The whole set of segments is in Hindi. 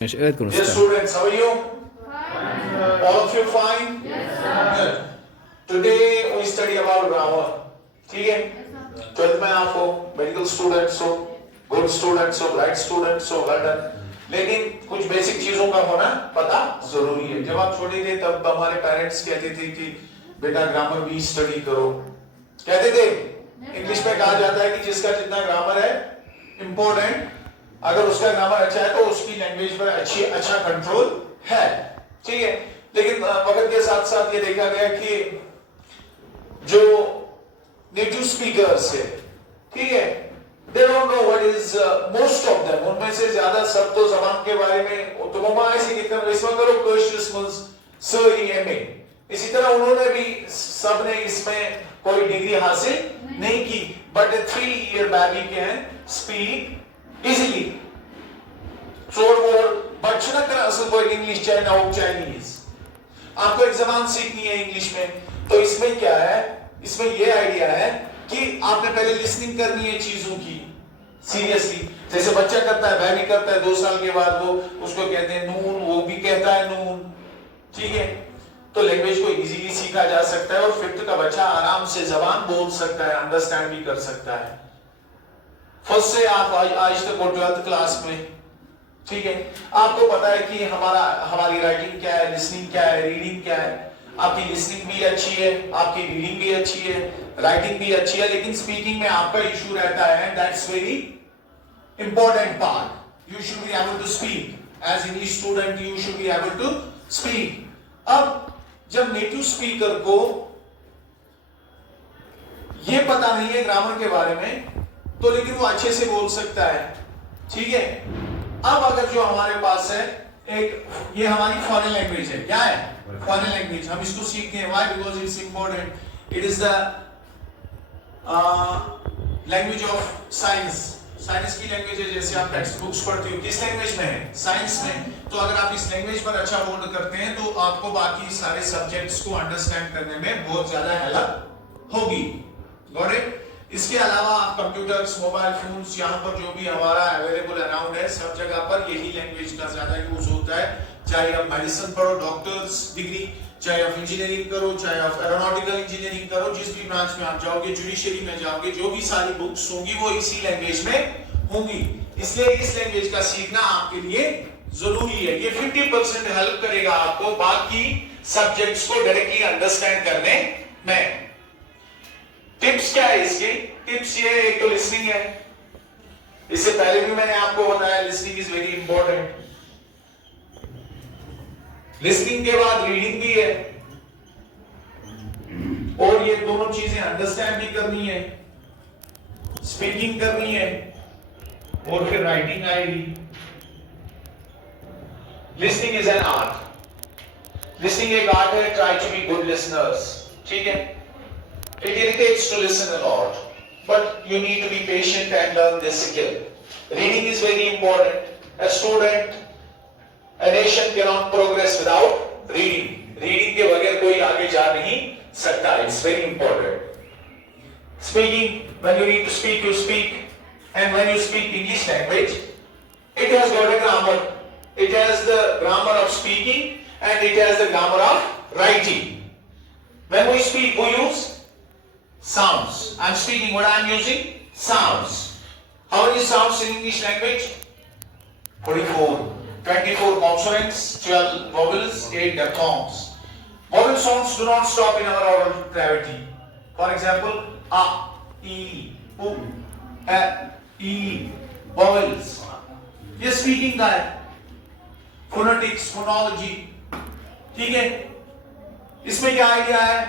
Evet Dear konuşacağım. students, how are you? Fine. All of you fine? Yes, sir. Good. Today we study about grammar. ठीक है? 12th में आप हो, medical students हो, good students हो, bright students हो, well done. लेकिन कुछ बेसिक चीजों का होना पता जरूरी है. जब आप छोटे थे तब हमारे पेरेंट्स कहते थे कि बेटा ग्रामर भी स्टडी करो. कहते थे? इंग्लिश में कहा जाता है कि जिसका जितना ग्रामर है इम्पोर्टेंट, अगर उसका ग्रामर अच्छा है तो उसकी लैंग्वेज पर अच्छा कंट्रोल है. ठीक है, लेकिन वक्त के साथ साथ ये देखा गया कि जो नेटिव स्पीकर्स है, ठीक है, they don't know what is most of them, उनमें से ज्यादा सब तो जबान के बारे में तो ऐसे कितना इसमें करो क्वेश्चंस सर एमए. इसी तरह उन्होंने भी सबने इसमें कोई डिग्री हासिल नहीं की, but 3 year back he can speak easily. चोर वोर बचना कर असल कोई इंग्लिश चाहे ना हो चाइनीज. आपको एक जबान सीखनी है इंग्लिश में, तो इसमें क्या है, इसमें ये आइडिया है कि आपने पहले लिसनिंग करनी है चीजों की सीरियसली. जैसे बच्चा करता है, वह भी करता है, 2 साल के बाद वो उसको कहते हैं नून, वो भी कहता है नून. ठीक है, तो लैंग्वेज को इजीली सीखा जा सकता है और 5th का बच्चा आराम से जबान बोल सकता है, अंडरस्टैंड भी कर सकता है. फर्स्ट से आप आज तक 12th क्लास में, ठीक है, आपको पता है कि हमारी राइटिंग क्या है, लिसनिंग क्या है, रीडिंग क्या है. आपकी लिसनिंग भी अच्छी है, आपकी रीडिंग भी अच्छी है, राइटिंग भी अच्छी है, लेकिन स्पीकिंग में आपका इशू रहता है. That's very important part. You should be able to speak as English student, you should be able to speak. अब जब नेटिव स्पीकर को ये पता नहीं है ग्रामर के बारे में, तो लेकिन वो अच्छे से बोल सकता है. ठीक है, अब अगर जो हमारे पास है एक, ये हमारी फॉरेन लैंग्वेज है. क्या है? Foreign language. हम इसको सीखते हैं. Why? Because it's important. It is the language of science. Science की लैंग्वेज है. जैसे आप टेक्स्ट बुक्स पढ़ते हो, किस लैंग्वेज में है? साइंस में. तो अगर आप इस लैंग्वेज पर अच्छा होल्ड करते हैं तो आपको बाकी सारे सब्जेक्ट्स को अंडरस्टैंड करने में बहुत ज्यादा हेल्प होगी. Got it? इसके अलावा आप कंप्यूटर्स, मोबाइल फोन्स, यहाँ पर जो भी हमारा अवेलेबल अराउंड है, सब जगह पर यही लैंग्वेज का ज्यादा यूज होता है. चाहे आप मेडिसिन पढ़ो, डॉक्टर्स डिग्री, चाहे आप इंजीनियरिंग करो, चाहे आप एरोनॉटिकल इंजीनियरिंग करो, जिस भी ब्रांच में आप जाओगे, जुडिशरी में जाओगे, जो भी सारी बुक्स होंगी वो इसी लैंग्वेज में होंगी. इसलिए इस लैंग्वेज का सीखना आपके लिए जरूरी है. ये 50% हेल्प करेगा आपको बाकी सब्जेक्ट्स को डायरेक्टली अंडरस्टैंड करने में. टिप्स क्या है इसके? टिप्स ये, एक तो लिसनिंग है. इससे पहले भी मैंने आपको बताया listening is very important. Listening के बाद रीडिंग भी है, और ये दोनों चीजें अंडरस्टैंड भी करनी है, स्पीकिंग करनी है, और फिर राइटिंग आएगी. Listening is an art. Listening एक आर्ट है. Try to be good listeners. ठीक है, it irritates to listen a lot, but you need to be patient and learn this skill. Reading is very important. A student, a nation cannot progress without reading. Reading के बगैर कोई आगे जा नहीं सकता. It's very important. Speaking, when you need to speak, you speak, and when you speak English language, it has got a grammar. It has the grammar of speaking and it has the grammar of writing. When we speak, we use sounds. I'm speaking, what I'm using? Sounds. How many sounds in English language? 44. 24 consonants, 12 vowels, 8 diphthongs. Vowel sounds do not stop in our oral cavity. For example, a, e, u, a, e, vowels. ये speaking का है. Phonetics, phonology. ठीक है, इसमें क्या आइडिया है?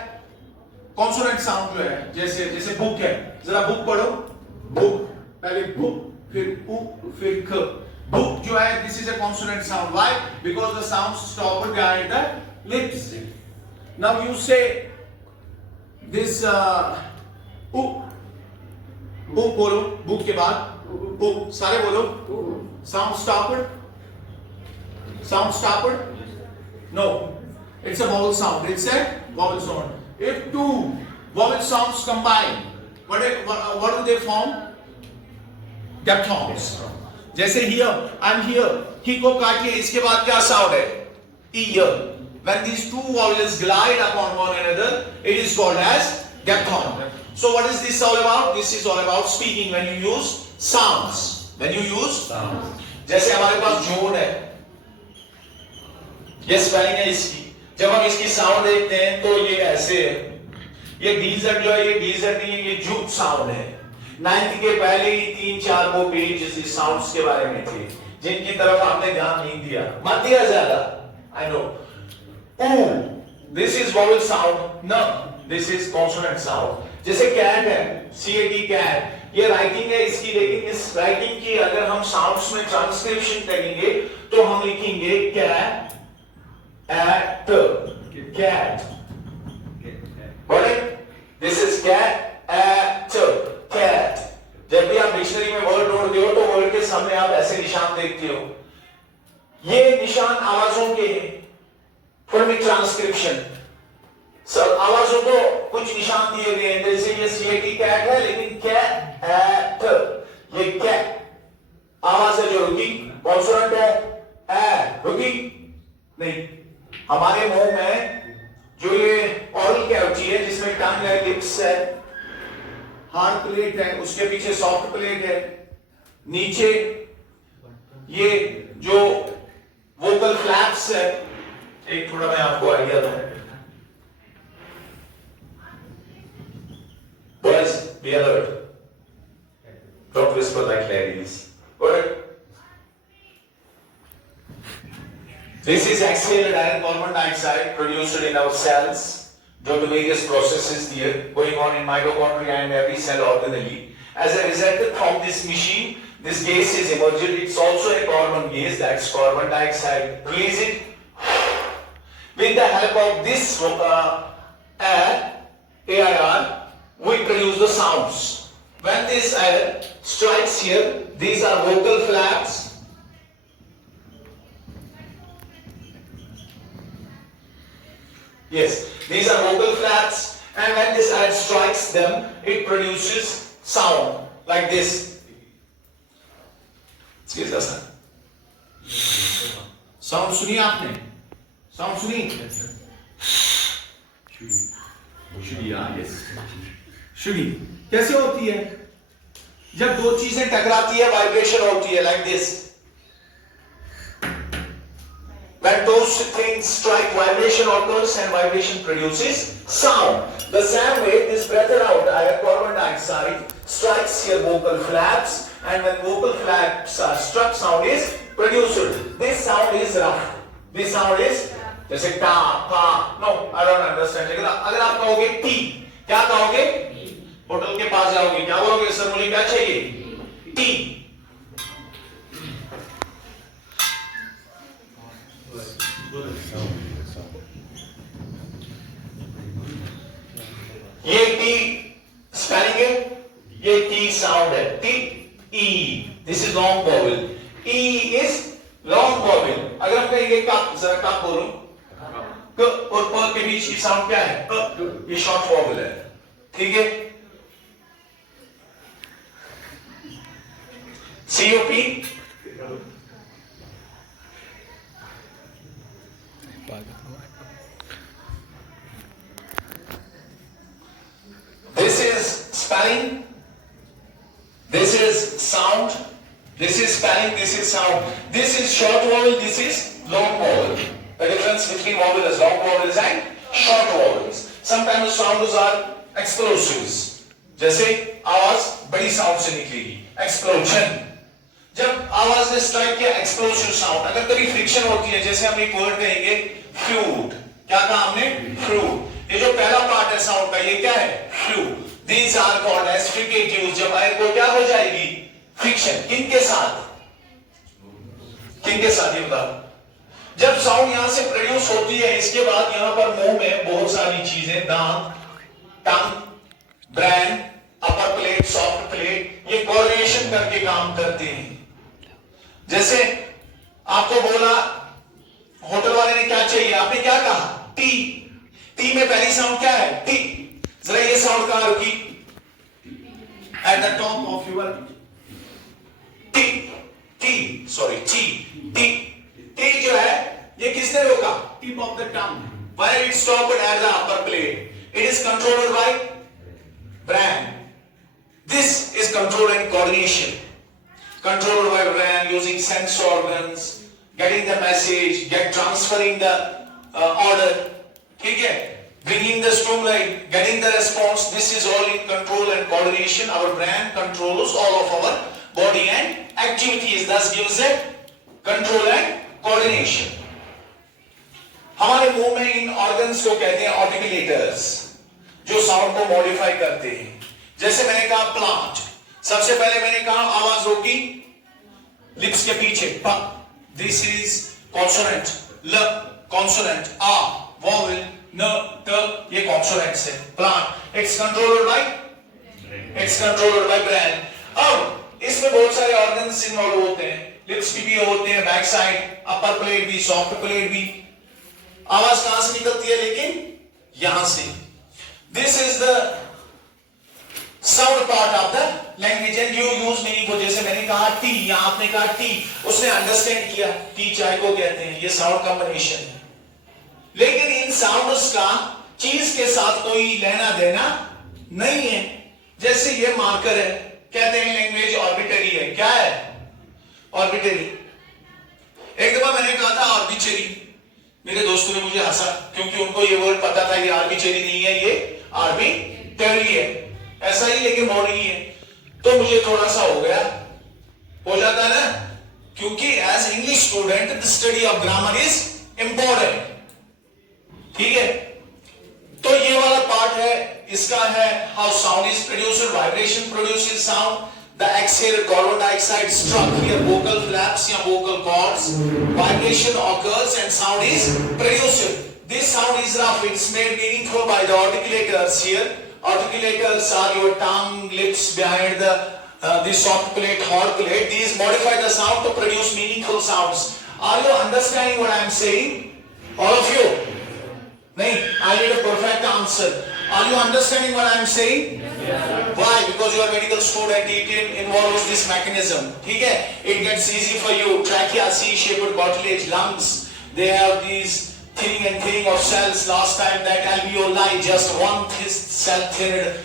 कॉन्सोनेंट साउंड जो है, जैसे बुक है, जरा बुक पढ़ो. बुक, पहले बुक, फिर उ, फिर क. बुक जो है, this is a consonant sound. Why? Because the sound stop behind the lips. Now you say this उ. बुक बोलो, बुक के बाद बुक, सारे बोलो. Sound stopped. Sound stopped? No, it's a vowel sound. It's a vowel sound. If two vowel sounds combine, what do they form? Diphthongs. जैसे हियर, आई एम हियर, ही को काटिए, इसके बाद क्या साउंड है? Year. When these two vowels glide upon one another, it is called as diphthong. So what is this all about? This is all about speaking when you use sounds. When you use sounds. जैसे हमारे पास जून है, ये स्पेलिंग है इसकी. जब हम इसकी साउंड देखते हैं तो ये ऐसे है. ये डीजेड जो है, ये डीजेड नहीं है, ये जूट साउंड है. 9th के पहले ही 3-4 वो पेजेस इस साउंड्स के बारे में थे जिनकी तरफ आपने ध्यान नहीं दिया. मत दिया ज्यादा. I know. This is vowel sound. No, this is consonant sound. जैसे cat है, CAT cat. ये राइटिंग है इसकी, लेकिन इस राइटिंग की अगर हम साउंड्स में ट्रांसक्रिप्शन करेंगे तो हम लिखेंगे cat, at, cat. Got it? This is cat, at, cat. जब भी आप डिक्शनरी में वर्ड ढूंढते हो तो वर्ड के सामने आप ऐसे निशान देखते हो. ये निशान आवाजों के हैं. Phonetic transcription. सब आवाजों को कुछ निशान दिए गए हैं. जैसे ये सीएटी कैट है, लेकिन कैट एट, ये कैट आवाज है जो रुकी. कॉन्सोनेंट है ए, रुकी नहीं. हमारे मुंह में जो ये ऑरल कैविटी है जिसमें टंग है, लिप्स है, हार्ड प्लेट है, उसके पीछे सॉफ्ट प्लेट है, नीचे ये जो वोकल फ्लैप्स है. एक थोड़ा मैं आपको आइडिया दूं. Boys, be alert. Don't whisper like ladies. Alright. This is exhaled iron carbon dioxide produced in our cells due to various processes here going on in mitochondria and every cell organelle. As a result from this machine, this gas is emerged. It's also a carbon gas, that's carbon dioxide. Release it. With the help of this air, AIR, we produce the sounds. When this air strikes here, these are vocal flaps. Yes, these are vocal flaps, and when this air strikes them, it produces sound like this. Excuse us. Sound सुनी आपने? साउंड सुनी? शुड़ी कैसे होती है? जब दो चीजें टकराती है वाइब्रेशन होती है like this. When those things strike, vibration occurs and vibration produces sound. The same way this breathed out carbon dioxide strikes your vocal flaps, and when vocal flaps are struck, sound is produced. This sound is rough. This sound is जैसे टा, पा. No, I don't understand. लेकिन अगर आप कहोगे टी, क्या कहोगे? होटल के पास जाओगे, क्या बोलोगे? सर मुझे क्या चाहिए? टी. ये टी स्पेलिंग है, ये टी साउंड है. T E, this is long vowel. E is long vowel. अगर हम कहेंगे कप, जरा कप बोलो. क और प के बीच की साउंड क्या है? क. ये शॉर्ट वॉवेल है. ठीक है. COP. This is spelling. This is sound. This is spelling. This is sound. This is short vowel. This is long vowel. The difference between vowels, long vowels and short vowels. Sometimes sounds are explosives. जैसे आवाज बड़ी साउंड से निकलेगी. Explosion. जब आवाज ने स्ट्राइक किया, एक्सप्लोसिव साउंड. अगर कभी फ्रिक्शन होती है, जैसे हम एक वर्ड कहेंगे फ्लूट. क्या कहा हमने? फ्लूट. ये जो पहला पार्ट है साउंड का, ये क्या है? Flute. These are called as fricatives. जब एयर को क्या हो जाएगी? फ्रिक्शन. किनके साथ? किनके साथ? ये बताओ. जब साउंड यहां से प्रोड्यूस होती है, इसके बाद यहां पर मुंह में बहुत सारी चीजें, दांत, टंग, ब्रेन, अपर प्लेट, सॉफ्ट प्लेट, ये कोऑर्डिनेशन करके काम करते हैं. जैसे आपको बोला होटल वाले ने क्या चाहिए, आपने क्या कहा? टी. टी में पहली साउंड क्या है? टी. जरा ये साउंड कहां रुकी? At the top of your T. T sorry T T T जो है ये किसने रोका? Tip of the tongue. Where it stopped at the upper plate. It is controlled by brain. This is control and coordination. Controlled by brain using sense organs, getting the message, transferring the order. ठीक है? Bringing the stimuli, getting the response. This is all in control and coordination. Our brain controls all of our body and activities. Thus gives a control and coordination. हमारे मुंह में इन ऑर्गन्स को कहते हैं आर्टिकुलेटर्स, जो साउंड को मॉडिफाई करते हैं. जैसे मैंने कहा प्लांट, सबसे पहले मैंने कहा आवाज होगी लिप्स के पीछे प. This is consonant. ल कॉन्सोनेंट. आ वॉवेल. न त ये कॉन्सोनेंट्स है. Plant it's controlled by brain. अब इसमें बहुत सारे ऑर्गन्स इन्वॉल्व होते हैं. लिप्स की भी होते हैं, बैक साइड, अपर प्लेट भी, सॉफ्ट प्लेट भी. आवाज कहां से निकलती है? लेकिन यहां से. This is the sound part of the language and you use meaning को. जैसे मैंने कहा टी, यहां आपने कहा टी, उसने अंडरस्टैंड किया टी चाय को कहते हैं. ये साउंड कॉम्बिनेशन है. लेकिन इन साउंड्स का चीज के साथ कोई लेना देना नहीं है. जैसे ये मार्कर है, कहते हैं लैंग्वेज ऑर्बिटरी है. क्या है? ऑर्बिटरी. एक दफा मैंने कहा था आर्बिट्रेरी, मेरे दोस्तों ने मुझे हंसा क्योंकि उनको ये वर्ड पता था. ये आर्बिट्रेरी नहीं है, ये आर्बिट्रेरी है. ऐसा ही लेकिन मॉडर्न है. तो मुझे थोड़ा सा हो जाता ना, क्योंकि as English student the study of grammar is important. ठीक है? तो ये वाला पार्ट है, इसका है how sound is produced. Vibration produces sound. The exhaled carbon dioxide struck here vocal flaps या vocal cords. Vibration occurs and sound is produced. This sound is rough. It's made meaningful by the articulators here. Articulators are your tongue, lips behind the soft plate, hard plate. These modify the sound to produce meaningful sounds. Are you understanding what I am saying? All of you? No, I need a perfect answer. Are you understanding what I am saying? Why? Because you are a medical student. It involves this mechanism. ठीक है? It gets easy for you. Trachea, C-shaped cartilage, lungs. They have these thinning of cells. Last time that alveoli, just one cell-thined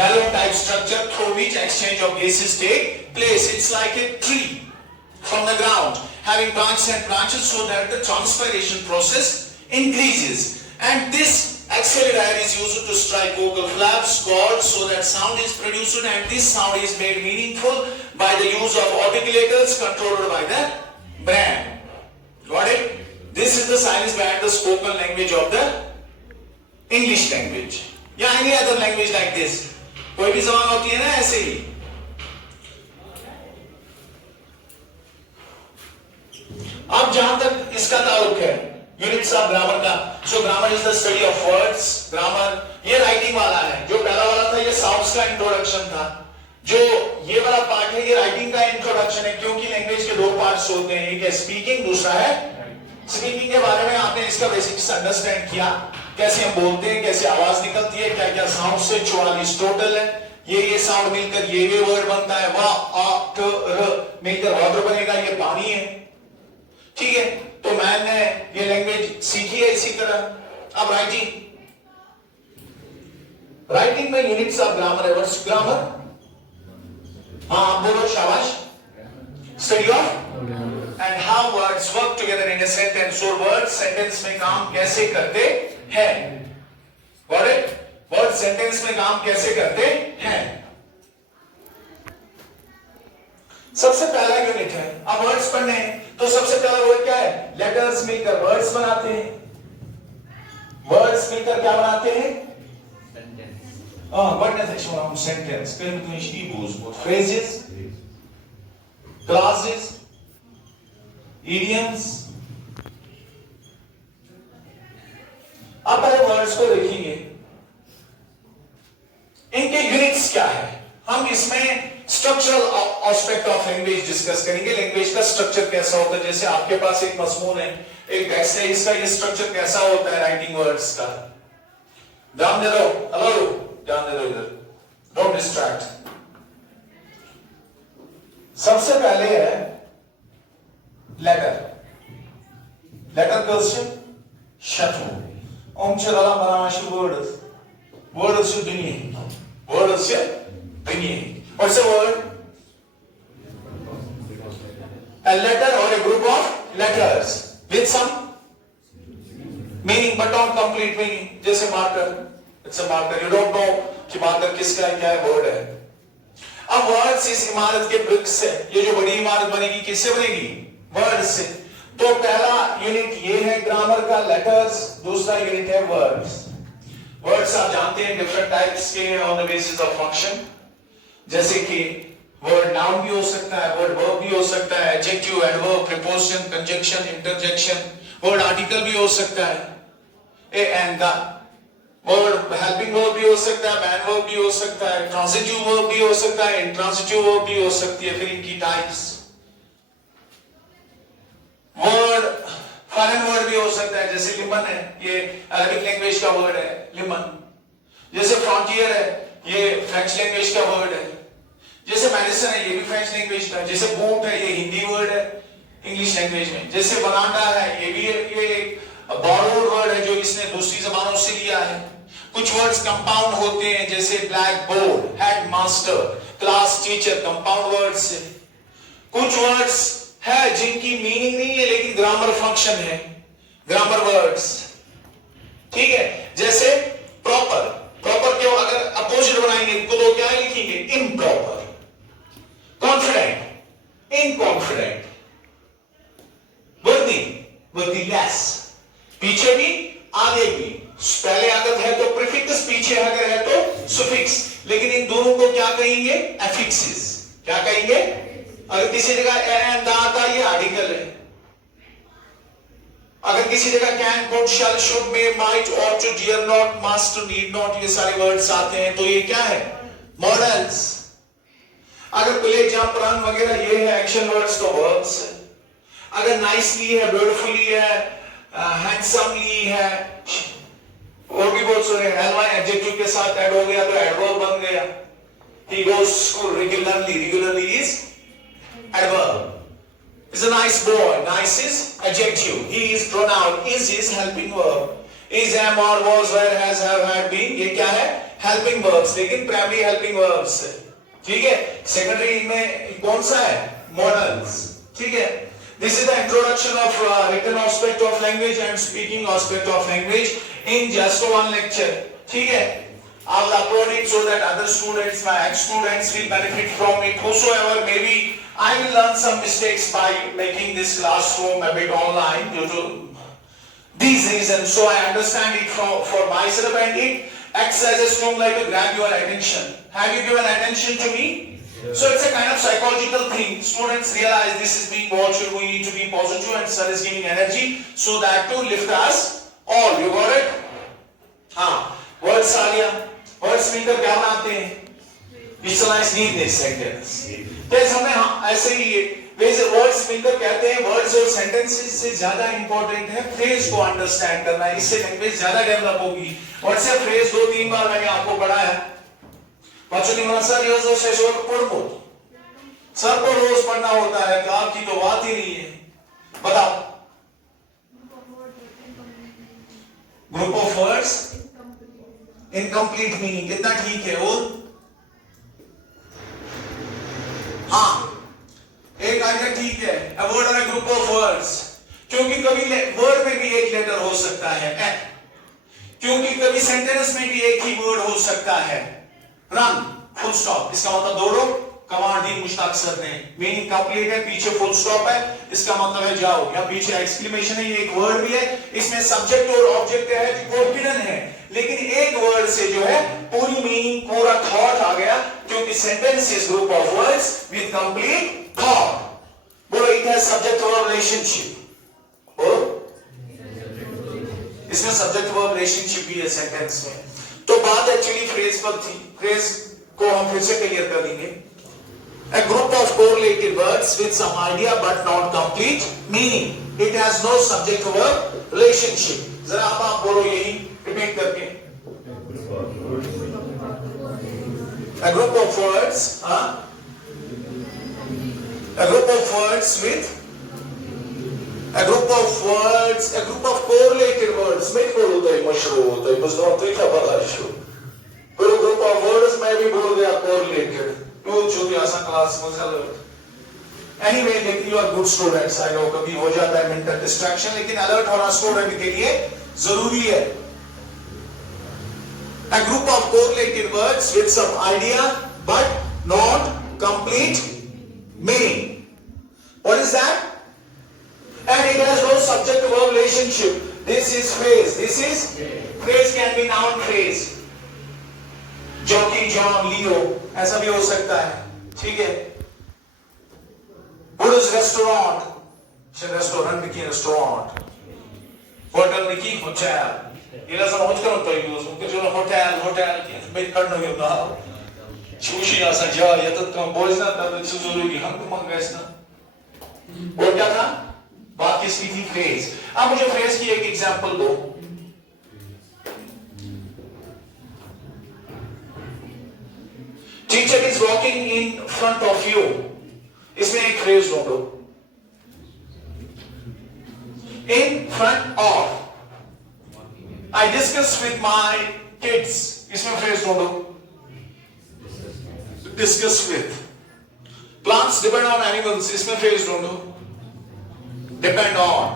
balloon-type structure through which exchange of gases take place. It's like a tree from the ground, having branches and branches so that the transpiration process increases. And this exhaled air is used to strike vocal flaps, cords, so that sound is produced, and this sound is made meaningful by the use of articulators controlled by the brain. Got it? This is the science behind the spoken language of the English language. या any other language like this. कोई भी जबान होती है ना ऐसे ही. अब जहां तक इसका ताल्लुक है यूनिट्स ऑफ ग्रामर का, so grammar is the study of words. Grammar ये राइटिंग वाला है. जो पहला वाला था ये साउंड्स का इंट्रोडक्शन था. जो ये वाला पार्ट है ये राइटिंग का इंट्रोडक्शन है, क्योंकि लैंग्वेज के दो पार्ट्स होते हैं. एक है स्पीकिंग, दूसरा है स्पीकिंग. के बारे में आपने इसका बेसिक्स अंडरस्टैंड किया, कैसे हम बोलते हैं, कैसे आवाज निकलती है, क्या क्या साउंड से 44 टोटल है. ये साउंड मिलकर ये वर्ड बनता है. वाह आ ट र मिलकर वाटर बनेगा, ये पानी है. ठीक है? तो मैंने ये लैंग्वेज सीखी है इसी तरह. अब राइटिंग में यूनिट्स ऑफ ग्रामर है. Words grammar. हाँ बोलो, शाबाश. Study of and how words work together in a sentence. और वर्ड सेंटेंस में काम कैसे करते हैं. Got it? वर्ड सेंटेंस में काम कैसे करते हैं. सबसे पहला यूनिट है. अब वर्ड्स पढ़ने हैं तो सबसे पहला वर्ड क्या है? लेटर्स मिलकर वर्ड्स बनाते हैं. वर्ड्स मिलकर क्या बनाते हैं? What is a sentence? Können wir nicht üben. Phrases, clauses, idioms. अब पहले वर्ड्स को देखेंगे. इनके यूनिट्स क्या है? हम इसमें structural aspect of language discuss करेंगे. लैंग्वेज का स्ट्रक्चर कैसा होता है. जैसे आपके पास एक मजमून है, एक टेक्स्ट है, इसका ये स्ट्रक्चर कैसा होता है राइटिंग वर्ड्स का. ध्यान दे दो. हेलो, ध्यान दे दो इधर. Don't distract. सबसे पहले है letter question şatu omçalara maraşı words şu dünya. What's a word? A letter or a group of letters with some meaning but not complete meaning. जैसे marker, it's a marker. You don't know कि marker किसका है, क्या है, word है. अब वर्ड्स इस इमारत के ब्रिक्स से, ये जो बड़ी इमारत बनेगी किससे बनेगी? वर्ड्स से. तो पहला यूनिट ये है ग्रामर का लेटर्स, दूसरा यूनिट है वर्ड्स. वर्ड्स आप जानते हैं डिफरेंट टाइप्स के on the basis of function. जैसे कि वर्ड नाउन भी हो सकता है, वर्ड वर्ब भी हो सकता है, adjective, adverb, preposition, conjunction, interjection. Word article भी हो सकता है, A and the. Word helping verb भी हो सकता है, मैन वर्ब भी हो सकता है, ट्रांजिटिव वर्ब भी हो सकता है, इंट्रांजिटिव वर्ब भी हो सकती है. फिर इनकी टाइप्स. वर्ड फॉरेन वर्ड भी हो सकता है, जैसे लिमन है, ये अरबिक लैंग्वेज का वर्ड है लिमन. जैसे फ्रंटियर है, ये फ्रेंच लैंग्वेज का वर्ड है. जैसे मेडिसिन है, ये भी फ्रेंच लैंग्वेज का. जैसे बूट है, ये हिंदी वर्ड है इंग्लिश लैंग्वेज में. जैसे बनाना है, ये भी ये बोरोड वर्ड है जो इसने दूसरी जबानों से लिया है. कुछ वर्ड्स कंपाउंड होते हैं, जैसे black board, head master, class teacher, compound words है. कुछ वर्ड्स है जिनकी मीनिंग नहीं है लेकिन ग्रामर फंक्शन है, ग्रामर वर्ड्स. ठीक है. जैसे प्रॉपर के अगर अपोजिट बनाएंगे तो क्या लिखेंगे? इम्प्रॉपर. Confident, inconfident. वर्दीलेस. पीछे भी आगे भी. पहले अगर है तो प्रीफिक्स, पीछे अगर है तो सुफिक्स. लेकिन इन दोनों को क्या कहेंगे? एफिक्सिस. क्या कहेंगे? अगर किसी जगह एंड द आता, ये आर्टिकल है. अगर किसी जगह can, could, shall, should, may, might, ought to, dare not, must to, need not, ये सारे वर्ड्स आते हैं तो ये क्या है? मॉडल्स. अगर प्ले, जंप, रन वगैरह ये है एक्शन वर्ड्स तो वर्ब्स है. अगर नाइसली है, ब्यूटीफुली है, हैंडसमली है, और भी बहुत सारे एलवाई एडजेक्टिव के साथ ऐड हो गया तो एडवर्ब बन गया. He goes to school regularly is adverb. Is a nice boy. Nice is adjective. He is pronoun. Is helping verb. Is, am, or, was, were, has, have, had, been. ये क्या है? Helping verbs. लेकिन primary helping verbs है. ठीक है. Secondary में कौन सा है? Modals. ठीक है. This is the introduction of written aspect of language and speaking aspect of language in just one lecture. ठीक है. I will upload it so that other students, my ex-students will benefit from it. Whosoever, maybe I will learn some mistakes by making this classroom a bit online due to these reasons. So I understand it for myself and it acts as a stimuli to grab your attention. Have you given attention to me? Yes. So it's a kind of psychological thing. Students realize this is being watched, we need to be positive and sir is giving energy so that to lift us all. You got it? हाँ. Words आ गया. वर्ड्स मिलकर क्या बनाते हैं? Visualize needness sentence. जैसे हमें ऐसे ही वैसे वर्ड्स मिलकर कहते हैं वर्ड्स और सेंटेंसेस से ज्यादा इंपॉर्टेंट है फ्रेज को अंडरस्टैंड करना. इससे लैंग्वेज ज्यादा डेवलप होगी. वर्ड से फ्रेज 2-3 बार मैंने आपको पढ़ाया. बच्चों ने बोला सर ये से शोर पढ़ो. सर को रोज पढ़ना होता है कि आपकी तो बात ही नहीं है. बताओ. Group of words incomplete meaning. इतना ठीक है. और हाँ एक आइडिया ठीक है. अ वर्ड और अ ग्रुप ऑफ वर्ड्स. क्योंकि कभी वर्ड में भी एक लेटर हो सकता है ए. क्योंकि कभी सेंटेंस में भी एक ही वर्ड हो सकता है. Run full stop. इसका मतलब दौड़ो. कमांड दी मुश्ताक सर ने. मीनिंग कंप्लीट है. पीछे फुल स्टॉप है. इसका मतलब है जाओ. या पीछे एक्सक्लेमेशन है. ये एक वर्ड भी है. इसमें सब्जेक्ट और ऑब्जेक्ट है जो हिडन है. लेकिन एक वर्ड से जो है पूरी मीनिंग पूरा थॉट आ गया. क्योंकि sentence is group of words with complete thought. बोलो it has subject verb relationship. इसमें सब्जेक्ट वर्ब रिलेशनशिप भी है सेंटेंस में. तो बात एक्चुअली फ्रेज पर थी. फ्रेज को हम फिर से क्लियर कर देंगे. A group of correlated words with some idea but not complete meaning. It has no subject verb relationship. जरा आप बोलो यही रिपीट करके. A group of words, a group of words with A group of words, a group of correlated words. मैं बोलूँ तो मशहूर होता है, मुझे तो क्या पता है शो. कोई group of words मैं भी बोल दिया correlated. तो जो भी आसान क्लास में चल. Anyway, लेकिन you are good students. I know कभी हो जाता है mental distraction, लेकिन alert होना student के लिए जरूरी है. A group of correlated words with some idea but not complete meaning. What is that? And it has no subject-verb relationship. This is phrase. This is phrase can be noun phrase. Jockey, John, Leo, ऐसा भी हो सकता है. ठीक है. What is restaurant? Restaurant की restaurant. Hotel की hotel. ये लसन होच करो तो यूज़. उनके जो hotel की बेट करने के बाद. चूशी ना सजा या तो तुम बोझ ना तब चुज़ुरी की हम तो मंगेस ना. और क्या था? बात किसकी थी? फ्रेज. अब मुझे फ्रेज की एक एग्जांपल दो. Teacher is walking in front of you. इसमें एक फ्रेज ढूंढो. In front of. I discuss with my kids. इसमें फ्रेज ढूंढो. Discuss with. Plants depend on animals. इसमें फ्रेज ढूंढो. Depend on.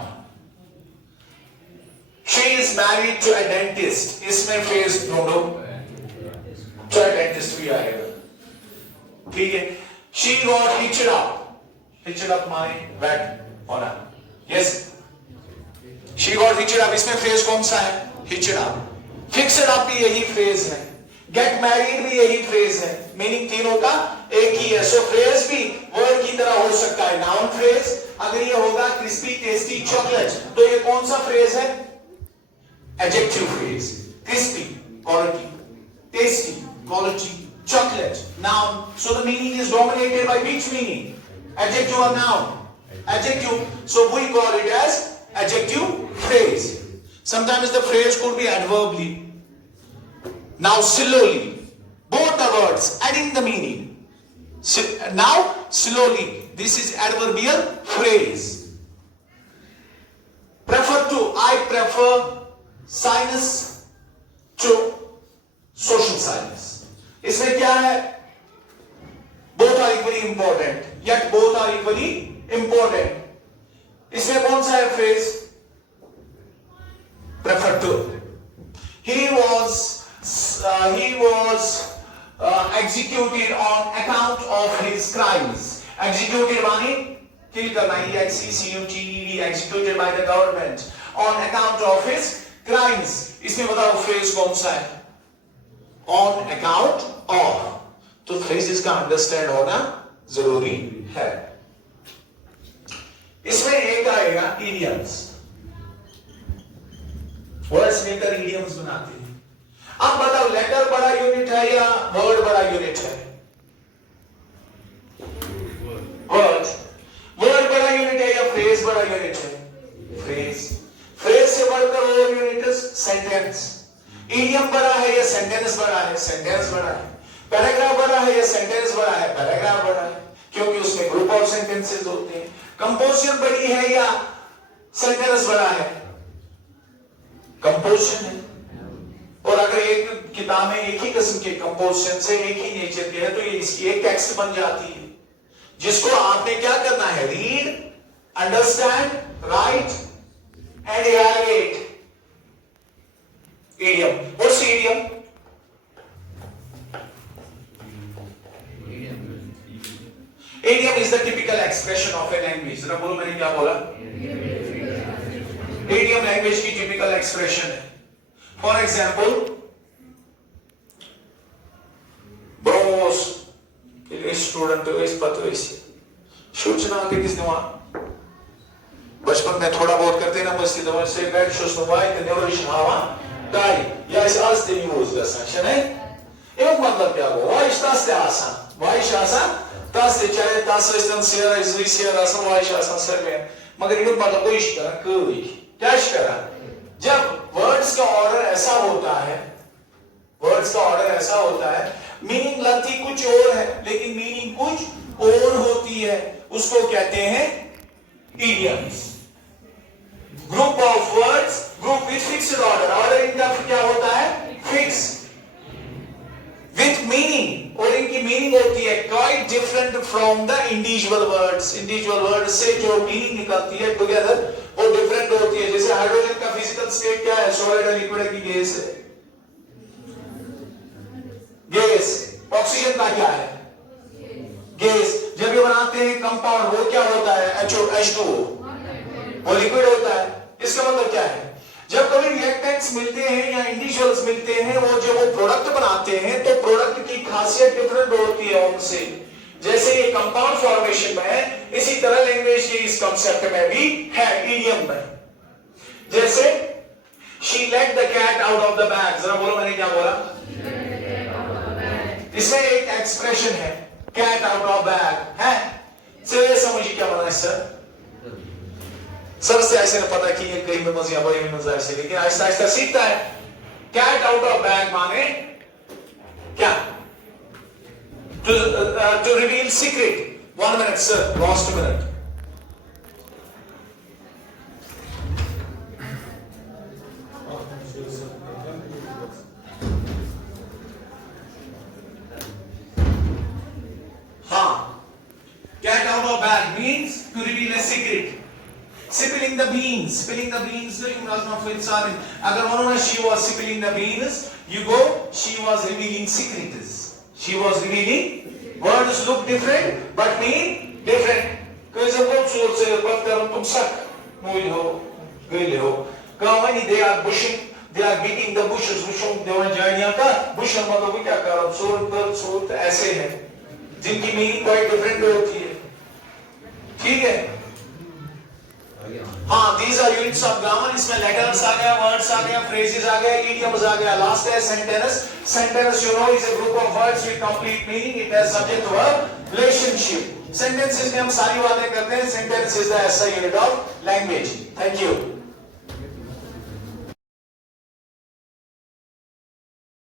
She is married to a dentist. इसमें phrase ढूंढो. तो dentist भी आएगा. ठीक है. She got hitched up. Hitched up माने bed होना. Yes. She got hitched up. इसमें phrase कौन सा है? Hitched up. Fixed up भी यही phrase है. Get married भी यही phrase है. Meaning तीनों का एक ही है. So phrase भी word की तरह हो सकता है. Noun phrase. अगर ये होगा crispy, tasty, chocolate, तो ये कौन सा phrase है? Adjective phrase. Crispy, quality. Tasty, quality. Chocolate, noun. So the meaning is dominated by which meaning? Adjective or noun? Adjective. So we call it as adjective phrase. Sometimes the phrase could be adverbly. Now slowly. Both the words adding the meaning. Now slowly. This is adverbial phrase. Prefer to. I prefer science to social science. इसमें क्या है? Both are equally important. Yet both are equally important. इसमें कौन सा है phrase? Prefer to. He was executed on account of his crimes. Executed माने kill करना. EXECUTED. Executed by the government on account of his crimes. इसमें बताओ phrase कौन सा है? On account of. तो phrases का understand होना जरूरी है. इसमें एक आएगा idioms. वर्ड्स लेकर idioms बनाते हैं. अब बताओ लेटर बड़ा यूनिट है या वर्ड बड़ा यूनिट है? वर्ड बड़ा यूनिट है या फ्रेज बड़ा यूनिट है? फ्रेज. फ्रेज से बढ़कर और यूनिट सेंटेंस. इडियम बड़ा है या सेंटेंस बड़ा है? सेंटेंस बड़ा है. पैराग्राफ बड़ा है या सेंटेंस बड़ा है? पैराग्राफ बड़ा है, क्योंकि उसमें ग्रुप ऑफ सेंटेंसेस होते हैं. कंपोजिशन बड़ी है या सेंटेंस बड़ा है? कंपोजिशन है. और अगर एक किताब में एक ही किस्म के कंपोजिशन से एक ही नेचर के है तो ये इसकी एक टेक्स्ट बन जाती है जिसको आपने क्या करना है? Read, understand, right and evaluate. Idiom. What's idiom? Idiom is the typical expression of a language. जरा बोलो मैंने क्या बोला? इडियम लैंग्वेज की टिपिकल एक्सप्रेशन है. For example, bros, स्टूडेंट हो इस पता वैसे सूचना के किस दिमाग बचपन में थोड़ा बहुत करते ना मस्ती दवा से बैठ shows no vai te nevoiš hava dai ja es aste news găsa și ne eu mă dă pe acolo vai sta ste asa vai și asa ta ste ce ta să stăm seara zi seara să vai și asa să merg मगर इनको पता कोई इश्ता कोई क्या करा जब वर्ड्स का ऑर्डर ऐसा होता है मीनिंग लगती कुछ और है लेकिन मीनिंग कुछ और होती है उसको कहते हैं idioms. from the individual words. Individual words से जो meaning निकलती है together वो different होती है. जैसे हाइड्रोजन का physical state क्या है? Solid है, liquid है कि गैस है? गैस. ऑक्सीजन का क्या है? गैस. जब ये बनाते हैं कंपाउंड वो क्या होता है? H2O. वो लिक्विड होता है. इसका मतलब क्या है? जब कभी रिएक्टेंट्स मिलते हैं या इंडिविजुअल्स मिलते हैं वो जब वो प्रोडक्ट बनाते हैं तो प्रोडक्ट की खासियत डिफरेंट होती है उनसे. जैसे ये कंपाउंड फॉर्मेशन में है इसी तरह लैंग्वेज के इस कांसेप्ट में भी है इडियम में. जैसे she let the cat out of the bag. जरा बोलो मैंने क्या बोला? इसमें एक एक्सप्रेशन है cat out of bag है. चलिए समझिए क्या बना है सर. सर से ऐसे न पता कि ये कई में मज़े बड़े में मज़ा ऐसे लेकिन आहिस्ता आहिस्ता सीखता है. कैट आउट ऑफ बैग माने क्या? To reveal secret. 1 minute sir, last minute. हाँ, cat out of bag means to reveal a secret. Spilling the beans, you must not feel sorry. अगर उन्होंने she was spilling the beans, you go she was revealing secrets. She was revealing. Words look different, but mean different. कोई जब वो चोर से बात करो तुम सक मूल हो, गए हो. कहाँ नहीं they are bushing, they are beating the bushes. बुशों देवन जानिया का बुशों मतलब वो क्या कर रहा है? चोर ऐसे हैं, जिनकी meaning quite different होती है. ठीक है? हाँ, these are units of grammar. इसमें letters आ गया, words आ गया, phrases आ गया, idioms आ गया. Last है sentence. Sentence you know is a group of words with complete meaning. It has subject verb relationship. Sentences में हम सारी बातें करते हैं. Sentence is the SI unit of language. Thank you.